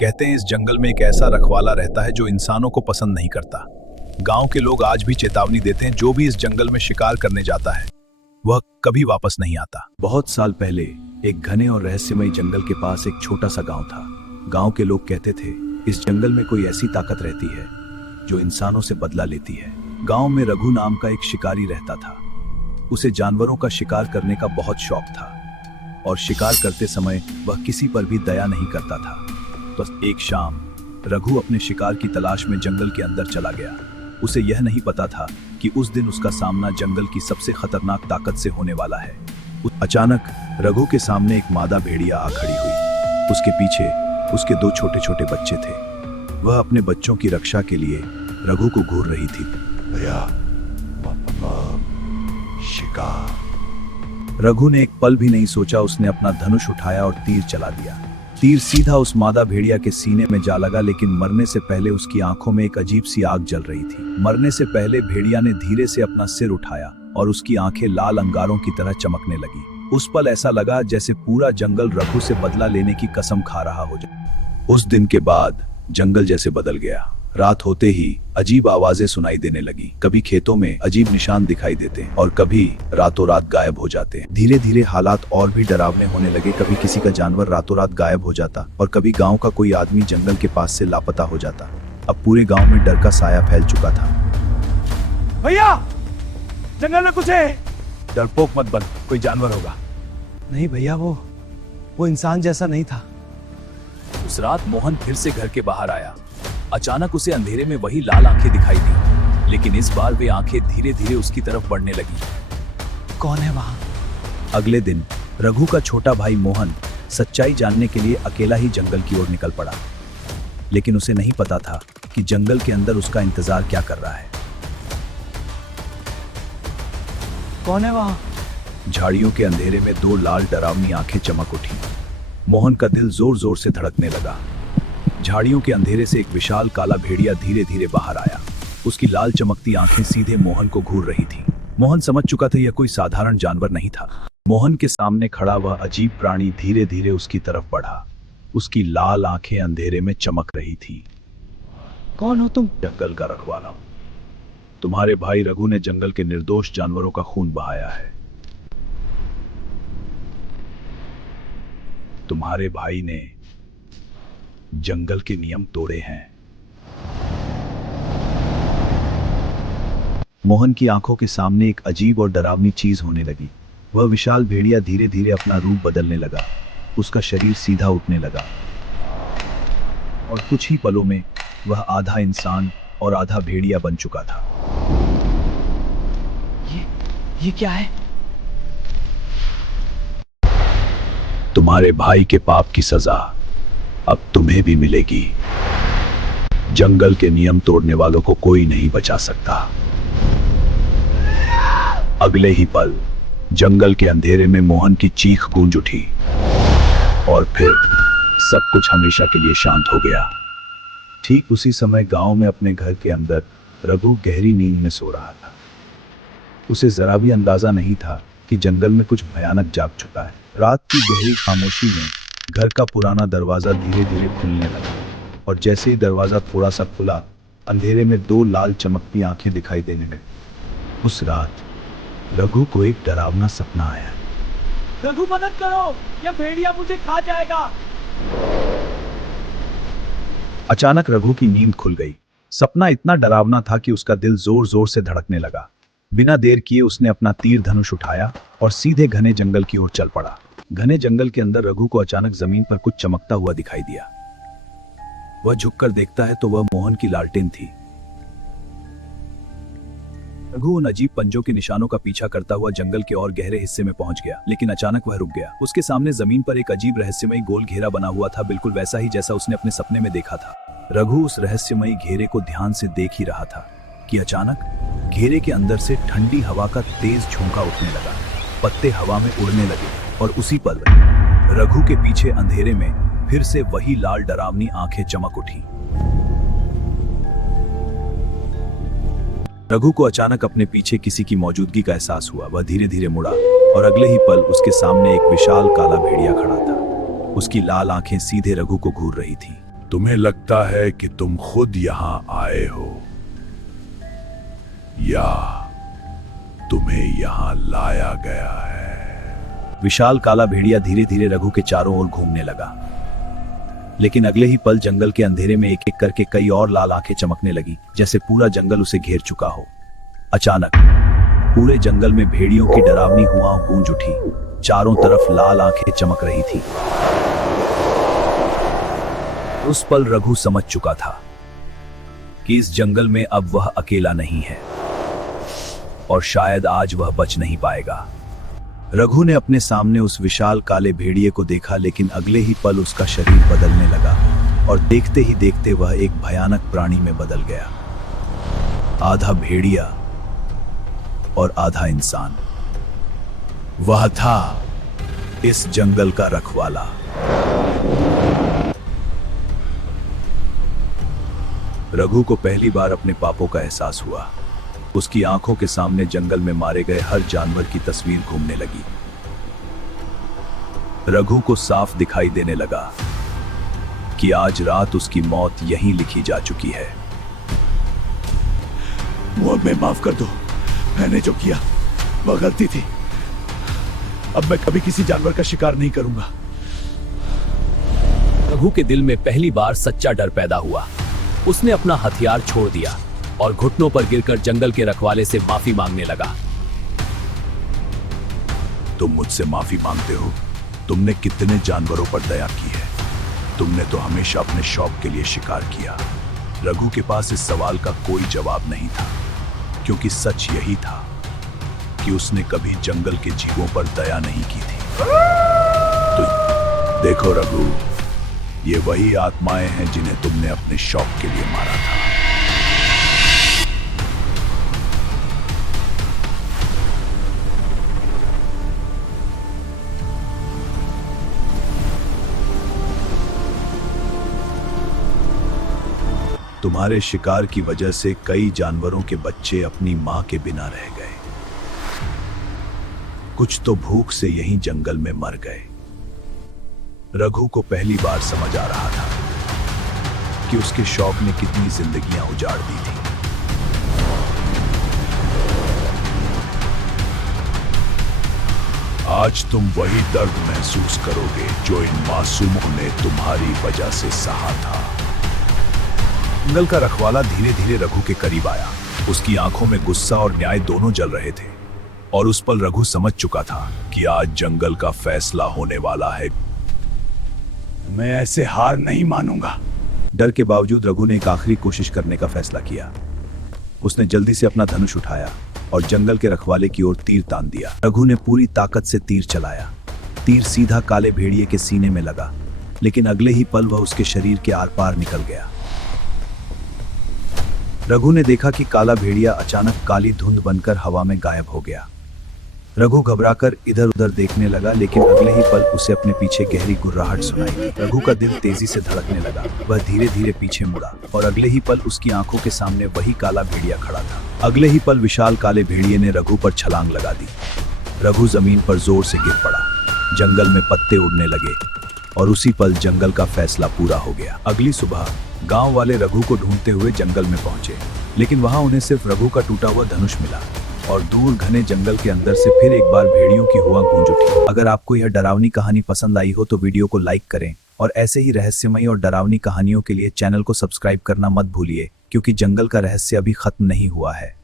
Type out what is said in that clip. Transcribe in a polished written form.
कहते हैं इस जंगल में एक ऐसा रखवाला रहता है जो इंसानों को पसंद नहीं करता। गांव के लोग आज भी चेतावनी देते हैं, जो भी इस जंगल में शिकार करने जाता है वह कभी वापस नहीं आता। बहुत साल पहले एक घने और रहस्यमयी जंगल के पास एक छोटा सा गांव था। गांव के लोग कहते थे इस जंगल में कोई ऐसी ताकत रहती है जो इंसानों से बदला लेती है। गांव में रघु नाम का एक शिकारी रहता था। उसे जानवरों का शिकार करने का बहुत शौक था और शिकार करते समय वह किसी पर भी दया नहीं करता था। तो एक शाम रघु अपने शिकार की तलाश में जंगल के अंदर चला गया। उसे यह नहीं पता था कि उस दिन उसका सामना जंगल की सबसे खतरनाक ताकत से होने वाला है। अचानक रघु के सामने एक मादा भेड़िया आ खड़ी हुई। उसके पीछे उसके दो छोटे छोटे बच्चे थे। वह अपने बच्चों की रक्षा के लिए रघु को घूर रही थी। भैया, शिकार। रघु ने एक पल भी नहीं सोचा। उसने अपना धनुष उठाया और तीर चला दिया। तीर सीधा उस मादा भेड़िया के सीने में जा लगा, लेकिन मरने से पहले उसकी आंखों में एक अजीब सी आग जल रही थी। मरने से पहले भेड़िया ने धीरे से अपना सिर उठाया और उसकी आंखें लाल अंगारों की तरह चमकने लगी। उस पल ऐसा लगा जैसे पूरा जंगल रघु से बदला लेने की कसम खा रहा हो जाए। उस दिन के बाद जंगल जैसे बदल गया। रात होते ही अजीब आवाजें सुनाई देने लगी। कभी खेतों में अजीब निशान दिखाई देते हैं और कभी रातों रात गायब हो जाते हैं। धीरे धीरे हालात और भी डरावने होने लगे। कभी किसी का जानवर रातों रात गायब हो जाता और कभी गांव का कोई आदमी जंगल के पास से लापता हो जाता। अब पूरे गांव में डर का साया फैल चुका था। भैया, जंगल में कुछ है। डरपोक मत बन, कोई जानवर होगा। नहीं भैया, वो इंसान जैसा नहीं था। उस रात मोहन फिर से घर के बाहर आया। अचानक उसे अंधेरे में वही लाल आंखें दिखाई दी, लेकिन इस बार वे आंखें धीरे धीरे उसकी तरफ बढ़ने लगी। कौन है वहां? अगले दिन रघु का छोटा भाई मोहन सच्चाई जानने के लिए अकेला ही जंगल की ओर निकल पड़ा, लेकिन उसे नहीं पता था कि जंगल के अंदर उसका इंतजार क्या कर रहा है। कौन है वहां? झाड़ियों के अंधेरे में दो लाल डरावनी आंखें चमक उठी। मोहन का दिल जोर जोर से धड़कने लगा। झाड़ियों के अंधेरे से एक विशाल काला भेड़िया धीरे धीरे बाहर आया। उसकी लाल चमकती आंखें सीधे मोहन को घूर रही थी। मोहन समझ चुका था यह कोई साधारण जानवर नहीं था। मोहन के सामने खड़ा वह अजीब प्राणी धीरे धीरे उसकी तरफ बढ़ा। उसकी लाल आंखें अंधेरे में चमक रही थी। कौन हो तुम? जंगल का रखवाला हूं। तुम्हारे भाई रघु ने जंगल के निर्दोष जानवरों का खून बहाया है। तुम्हारे भाई ने जंगल के नियम तोड़े हैं। मोहन की आंखों के सामने एक अजीब और डरावनी चीज होने लगी। वह विशाल भेड़िया धीरे धीरे अपना रूप बदलने लगा। उसका शरीर सीधा उठने लगा और कुछ ही पलों में वह आधा इंसान और आधा भेड़िया बन चुका था। ये क्या है? तुम्हारे भाई के पाप की सजा अब तुम्हें भी मिलेगी। जंगल के नियम तोड़ने वालों को कोई नहीं बचा सकता। अगले ही पल जंगल के अंधेरे में मोहन की चीख गूंज उठी और फिर सब कुछ हमेशा के लिए शांत हो गया। ठीक उसी समय गांव में अपने घर के अंदर रघु गहरी नींद में सो रहा था। उसे जरा भी अंदाजा नहीं था कि जंगल में कुछ भयानक जाग चुका है। रात की गहरी खामोशी में घर का पुराना दरवाजा धीरे धीरे खुलने लगा और जैसे ही दरवाजा थोड़ा सा खुला, अंधेरे में दो लाल चमकती आंखें दिखाई देने लगी। उस रात रघु को एक डरावना सपना आया। रघु, मदद करो, यह भेड़िया मुझे खा जाएगा। अचानक रघु की नींद खुल गई। सपना इतना डरावना था कि उसका दिल जोर जोर से धड़कने लगा। बिना देर किए उसने अपना तीर धनुष उठाया और सीधे घने जंगल की ओर चल पड़ा। घने जंगल के अंदर रघु को अचानक जमीन पर कुछ चमकता हुआ दिखाई दिया। वह झुककर देखता है तो वह मोहन की लालटेन थी। रघु उन अजीब पंजों के निशानों का पीछा करता हुआ जंगल के और गहरे हिस्से में पहुंच गया, लेकिन अचानक वह रुक गया। उसके सामने जमीन पर एक अजीब रहस्यमयी गोल घेरा बना हुआ था, बिल्कुल वैसा ही जैसा उसने अपने सपने में देखा था। रघु उस रहस्यमयी घेरे को ध्यान से देख ही रहा था कि अचानक घेरे के अंदर से ठंडी हवा का तेज झोंका उठने लगा। पत्ते हवा में उड़ने लगे और उसी पल रघु के पीछे अंधेरे में फिर से वही लाल डरावनी आंखें चमक उठी। रघु को अचानक अपने पीछे किसी की मौजूदगी का एहसास हुआ। वह धीरे धीरे मुड़ा और अगले ही पल उसके सामने एक विशाल काला भेड़िया खड़ा था। उसकी लाल आंखें सीधे रघु को घूर रही थी। तुम्हें लगता है कि तुम खुद यहां आए हो या तुम्हें यहां लाया गया है? विशाल काला भेड़िया धीरे धीरे रघु के चारों ओर घूमने लगा, लेकिन अगले ही पल जंगल के अंधेरे में एक एक करके कई और लाल आंखें चमकने लगी, जैसे पूरा जंगल उसे घेर चुका हो। अचानक पूरे जंगल में भेड़ियों की डरावनी हुआ गूंज उठी। चारों तरफ लाल आंखें चमक रही थी। उस पल रघु समझ चुका था कि इस जंगल में अब वह अकेला नहीं है और शायद आज वह बच नहीं पाएगा। रघु ने अपने सामने उस विशाल काले भेड़िए को देखा, लेकिन अगले ही पल उसका शरीर बदलने लगा और देखते ही देखते वह एक भयानक प्राणी में बदल गया। आधा भेड़िया और आधा इंसान। वह था इस जंगल का रखवाला। रघु को पहली बार अपने पापों का एहसास हुआ। उसकी आंखों के सामने जंगल में मारे गए हर जानवर की तस्वीर घूमने लगी। रघु को साफ दिखाई देने लगा कि आज रात उसकी मौत यहीं लिखी जा चुकी है। मुझे माफ कर दो, मैंने जो किया वह गलती थी। अब मैं कभी किसी जानवर का शिकार नहीं करूंगा। रघु के दिल में पहली बार सच्चा डर पैदा हुआ। उसने अपना हथियार छोड़ दिया और घुटनों पर गिरकर जंगल के रखवाले से माफी मांगने लगा। तुम मुझसे माफी मांगते हो? तुमने कितने जानवरों पर दया की है। तुमने तो हमेशा अपने शौक के लिए शिकार किया। रघु के पास इस सवाल का कोई जवाब नहीं था, क्योंकि सच यही था कि उसने कभी जंगल के जीवों पर दया नहीं की थी। तो देखो रघु, ये वही आत्माएं हैं जिन्हें तुमने अपने शौक के लिए मारा था। तुम्हारे शिकार की वजह से कई जानवरों के बच्चे अपनी मां के बिना रह गए। कुछ तो भूख से यहीं जंगल में मर गए। रघु को पहली बार समझ आ रहा था कि उसके शौक ने कितनी जिंदगियां उजाड़ दी थी। आज तुम वही दर्द महसूस करोगे जो इन मासूमों ने तुम्हारी वजह से सहा था। जंगल का रखवाला धीरे धीरे रघु के करीब आया। उसकी आंखों में गुस्सा और न्याय दोनों जल रहे थे, और उस पल रघु समझ चुका था कि आज जंगल का फैसला होने वाला है। मैं ऐसे हार नहीं मानूंगा। डर के बावजूद रघु ने एक आखिरी कोशिश करने का फैसला किया। उसने जल्दी से अपना धनुष उठाया और जंगल के रखवाले की ओर तीर तान दिया। रघु ने पूरी ताकत से तीर चलाया। तीर सीधा काले भेड़िए के सीने में लगा, लेकिन अगले ही पल वह उसके शरीर के आर पार निकल गया। रघु ने देखा कि काला भेड़िया अचानक काली धुंध बनकर हवा में गायब हो गया। रघु घबराकर इधर उधर देखने लगा, लेकिन अगले ही पल उसे अपने पीछे गहरी गुर्राहट सुनाई दी। रघु का दिल तेजी से धड़कने लगा। वह धीरे धीरे पीछे मुड़ा और अगले ही पल उसकी आंखों के सामने वही काला भेड़िया खड़ा था। अगले ही पल विशाल काले भेड़िए ने रघु पर छलांग लगा दी। रघु जमीन पर जोर से गिर पड़ा। जंगल में पत्ते उड़ने लगे और उसी पल जंगल का फैसला पूरा हो गया। अगली सुबह गांव वाले रघु को ढूंढते हुए जंगल में पहुंचे, लेकिन वहां उन्हें सिर्फ रघु का टूटा हुआ धनुष मिला और दूर घने जंगल के अंदर से फिर एक बार भेड़ियों की हुआ गूंज उठी। अगर आपको यह डरावनी कहानी पसंद आई हो तो वीडियो को लाइक करें और ऐसे ही रहस्यमयी और डरावनी कहानियों के लिए चैनल को सब्सक्राइब करना मत भूलिए, क्योंकि जंगल का रहस्य अभी खत्म नहीं हुआ है।